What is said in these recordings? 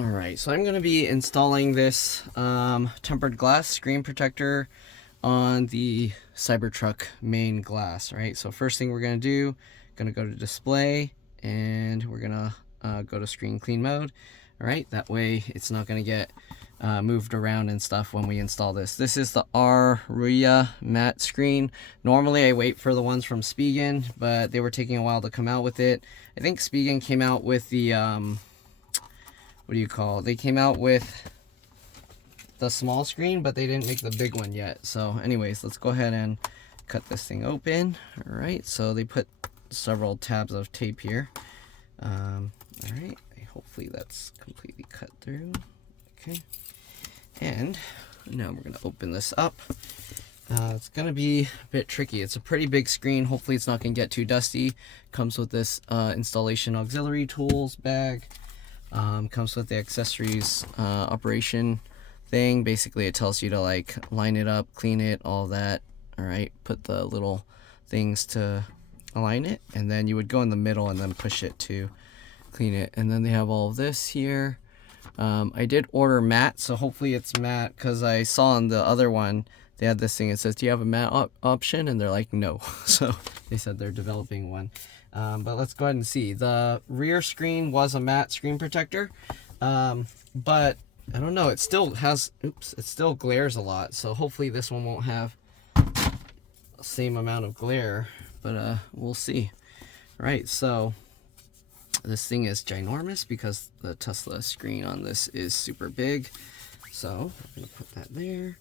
Alright, so I'm going to be installing this tempered glass screen protector on the Cybertruck main glass, right? So first thing we're going to do, going to go to display, and we're going to go to screen clean mode. Alright, that way it's not going to get moved around and stuff when we install this. This is the RUIYA matte screen. Normally I wait for the ones from Spigen, but they were taking a while to come out with it. I think Spigen came out with the what do you call it? They came out with the small screen, but they didn't make the big one yet. So anyways, let's go ahead and cut this thing open. All right, so they put several tabs of tape here. All right, hopefully that's completely cut through. Okay, and now we're gonna open this up. It's gonna be a bit tricky. It's a pretty big screen. Hopefully it's not gonna get too dusty. Comes with this installation auxiliary tools bag. Comes with the accessories operation thing. Basically it tells you to like line it up, clean it, all that. All right, put the little things to align it, and then you would go in the middle and then push it to clean it. And then they have all of this here. I did order matte, so hopefully it's matte, because I saw on the other one they had this thing. It says, do you have a matte option? And they're like, no. So they said they're developing one. But let's go ahead and see. The rear screen was a matte screen protector, but I don't know, it still has, it still glares a lot, so hopefully this one won't have the same amount of glare, but we'll see. All right, so this thing is ginormous because the Tesla screen on this is super big. So I'm gonna put that there,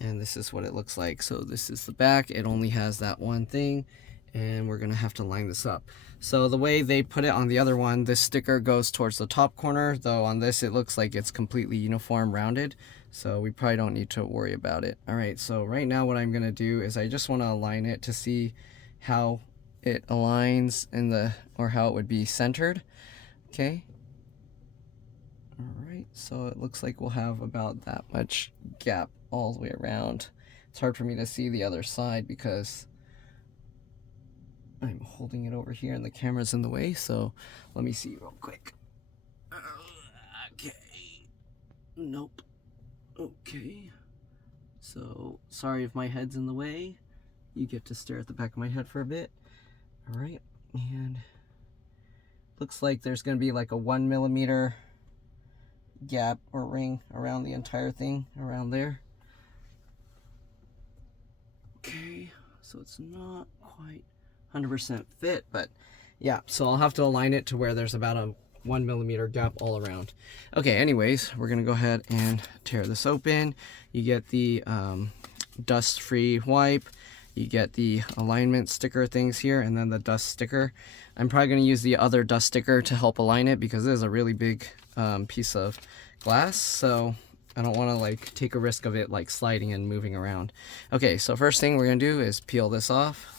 and this is what it looks like. So this is the back. It only has that one thing, and we're gonna have to line this up. So the way they put it on the other one, this sticker goes towards the top corner, though on this it looks like it's completely uniform rounded, so we probably don't need to worry about it. All right, so right now what I'm gonna do is I just want to align it to see how it aligns in the, or how it would be centered. Okay, all right, so it looks like we'll have about that much gap all the way around. It's hard for me to see the other side because I'm holding it over here and the camera's in the way, so let me see real quick. Okay, nope. Okay, so sorry if my head's in the way. You get to stare at the back of my head for a bit. All right, and looks like there's going to be like a 1 millimeter gap or ring around the entire thing, around there. Okay, so it's not quite 100% fit, but yeah, so I'll have to align it to where there's about a 1 millimeter gap all around. Okay, anyways, we're gonna go ahead and tear this open. You get the dust-free wipe, you get the alignment sticker things here, and then the dust sticker. I'm probably gonna use the other dust sticker to help align it because it is a really big piece of glass, so I don't want to like take a risk of it like sliding and moving around. Okay, so first thing we're gonna do is peel this off.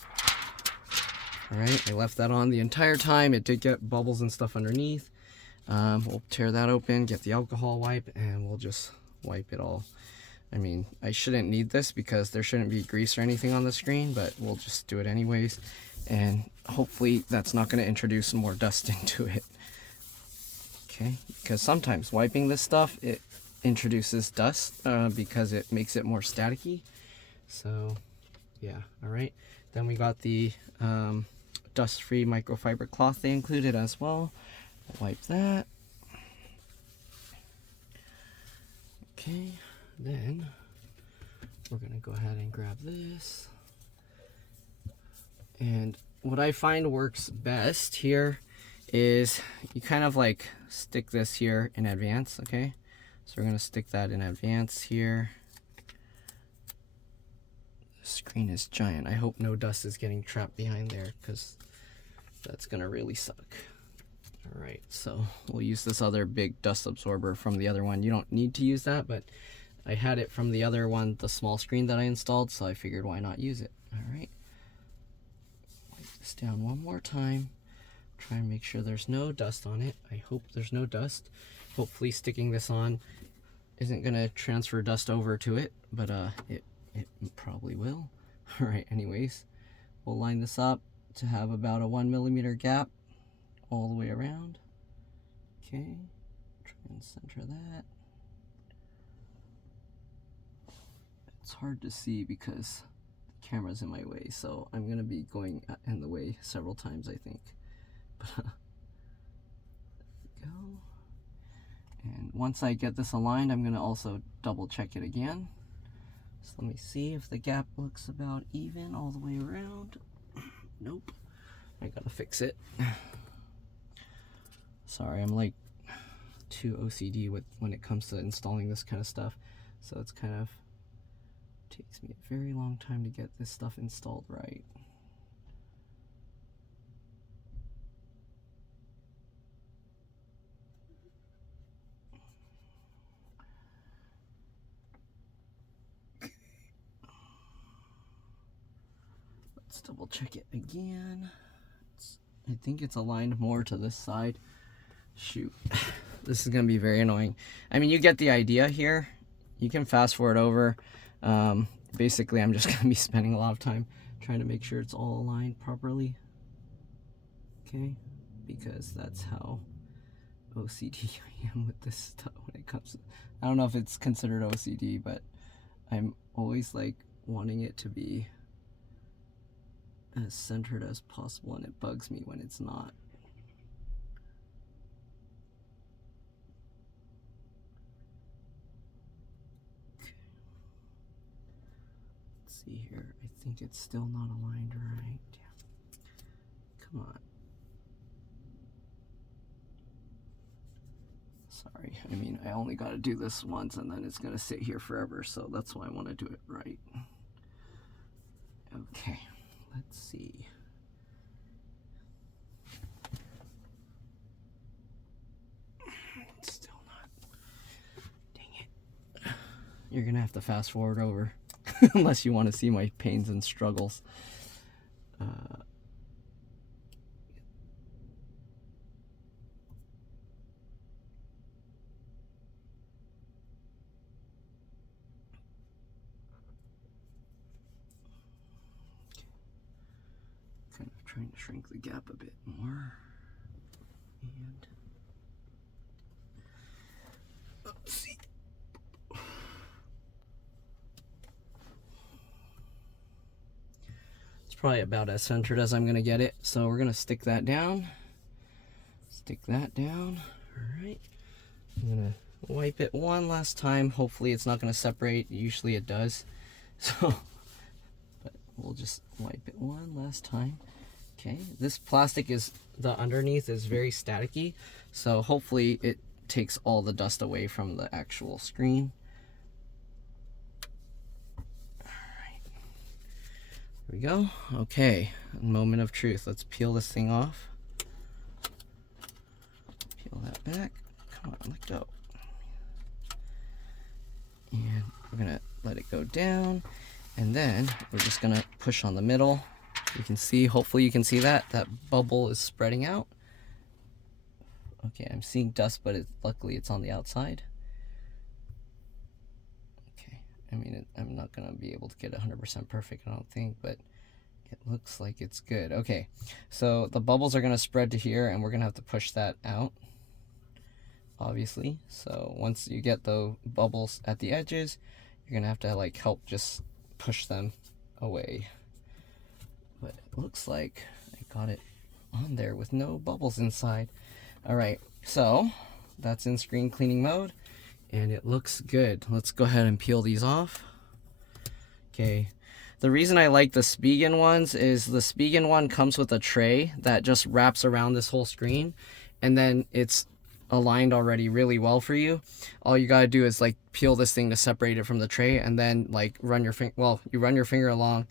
All right, I left that on the entire time. It did get bubbles and stuff underneath. We'll tear that open, get the alcohol wipe, and we'll just wipe it all. I mean, I shouldn't need this because there shouldn't be grease or anything on the screen, but we'll just do it anyways. And hopefully that's not going to introduce more dust into it. Okay, because sometimes wiping this stuff, it introduces dust because it makes it more staticky. So yeah, all right. Then we got the dust-free microfiber cloth they included as well. Wipe that. Okay, then we're gonna go ahead and grab this. And what I find works best here is you kind of like stick this here in advance, okay? So we're gonna stick that in advance here. The screen is giant. I hope no dust is getting trapped behind there because that's gonna really suck. All right, so we'll use this other big dust absorber from the other one. You don't need to use that, but I had it from the other one, the small screen that I installed, so I figured why not use it. All right, wipe this down one more time. Try and make sure there's no dust on it. I hope there's no dust. Hopefully sticking this on isn't gonna transfer dust over to it, but it probably will. All right, anyways, we'll line this up to have about a 1 millimeter gap all the way around. Okay, try And center that. It's hard to see because the camera's in my way, so I'm gonna be going in the way several times, I think. But there we go. And once I get this aligned, I'm gonna also double check it again. So let me see if the gap looks about even all the way around. Nope. I gotta fix it. Sorry, I'm like too OCD with when it comes to installing this kind of stuff. So it's kind of takes me a very long time to get this stuff installed right. Let's double check it again. I think it's aligned more to this side. Shoot. This is gonna be very annoying. I mean, you get the idea here. You can fast forward over. Basically, I'm just gonna be spending a lot of time trying to make sure it's all aligned properly. Okay, because that's how OCD I am with this stuff when it comes to, I don't know if it's considered OCD, but I'm always like wanting it to be as centered as possible, and it bugs me when it's not. See here, I think it's still not aligned right. Come on. Sorry, I mean, I only got to do this once and then it's going to sit here forever, so that's why I want to do it right. Okay, let's see. It's still not. Dang it. You're going to have to fast forward over. Unless you want to see my pains and struggles. Kind of trying to shrink the gap a bit more. And let's see. Probably about as centered as I'm gonna get it. So we're gonna stick that down. Stick that down. All right. I'm gonna wipe it one last time. Hopefully it's not gonna separate. Usually it does. So, but we'll just wipe it one last time. Okay. This plastic is, the underneath is very staticky. So hopefully it takes all the dust away from the actual screen. There we go. Okay, moment of truth. Let's peel this thing off. Peel that back. Come on, let go. And we're gonna let it go down, and then we're just gonna push on the middle. You can see, hopefully you can see that bubble is spreading out. Okay, I'm seeing dust, but luckily it's on the outside. I mean, I'm not going to be able to get 100% perfect, I don't think, but it looks like it's good. Okay, so the bubbles are going to spread to here, and we're going to have to push that out, obviously. So once you get the bubbles at the edges, you're going to have to, like, help just push them away. But it looks like I got it on there with no bubbles inside. All right, so that's in screen cleaning mode. And it looks good. Let's go ahead and peel these off. Okay. The reason I like the Spigen ones is the Spigen one comes with a tray that just wraps around this whole screen, and then it's aligned already really well for you. All you gotta do is like peel this thing to separate it from the tray, and then like run your finger. Well, you run your finger along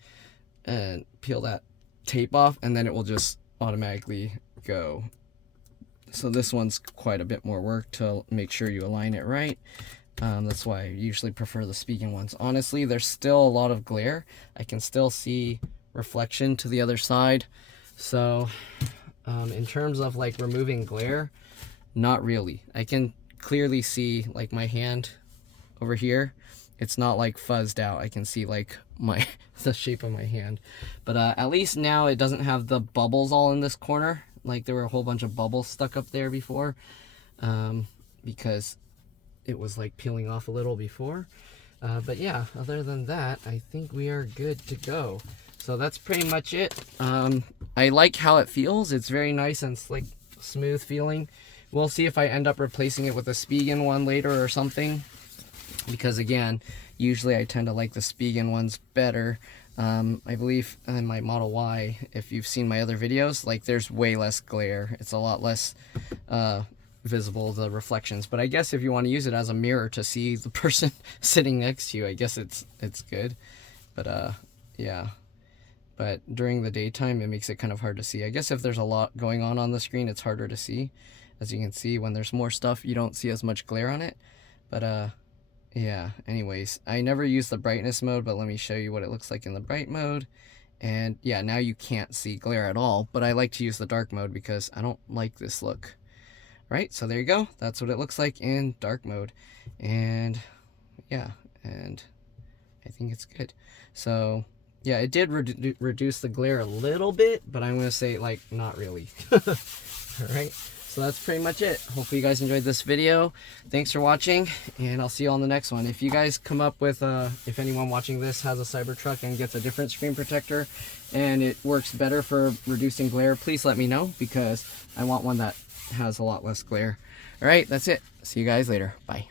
and peel that tape off, and then it will just automatically go. So this one's quite a bit more work to make sure you align it right. That's why I usually prefer the Spigen ones. Honestly, there's still a lot of glare. I can still see reflection to the other side. So in terms of like removing glare, not really. I can clearly see like my hand over here. It's not like fuzzed out. I can see like the shape of my hand. But at least now it doesn't have the bubbles all in this corner. Like there were a whole bunch of bubbles stuck up there before. because it was like peeling off a little before. But yeah, other than that, I think we are good to go. So that's pretty much it. I like how it feels. It's very nice and slick, smooth feeling. We'll see if I end up replacing it with a Spigen one later or something, because again, usually I tend to like the Spigen ones better. I believe in my Model Y, if you've seen my other videos, like there's way less glare. It's a lot less visible, the reflections. But I guess if you want to use it as a mirror to see the person sitting next to you, I guess it's good. But yeah. But during the daytime, it makes it kind of hard to see. I guess if there's a lot going on the screen, it's harder to see. As you can see, when there's more stuff, you don't see as much glare on it. But yeah, anyways, I never use the brightness mode, but let me show you what it looks like in the bright mode. And yeah, now you can't see glare at all, but I like to use the dark mode because I don't like this look. Right, so there you go. That's what it looks like in dark mode. And yeah, and I think it's good. So yeah, it did reduce the glare a little bit, but I'm going to say like not really. Alright, so that's pretty much it. Hopefully you guys enjoyed this video. Thanks for watching, and I'll see you on the next one. If you guys come up with, if anyone watching this has a Cybertruck and gets a different screen protector and it works better for reducing glare, please let me know, because I want one that has a lot less glare. Alright, that's it. See you guys later. Bye.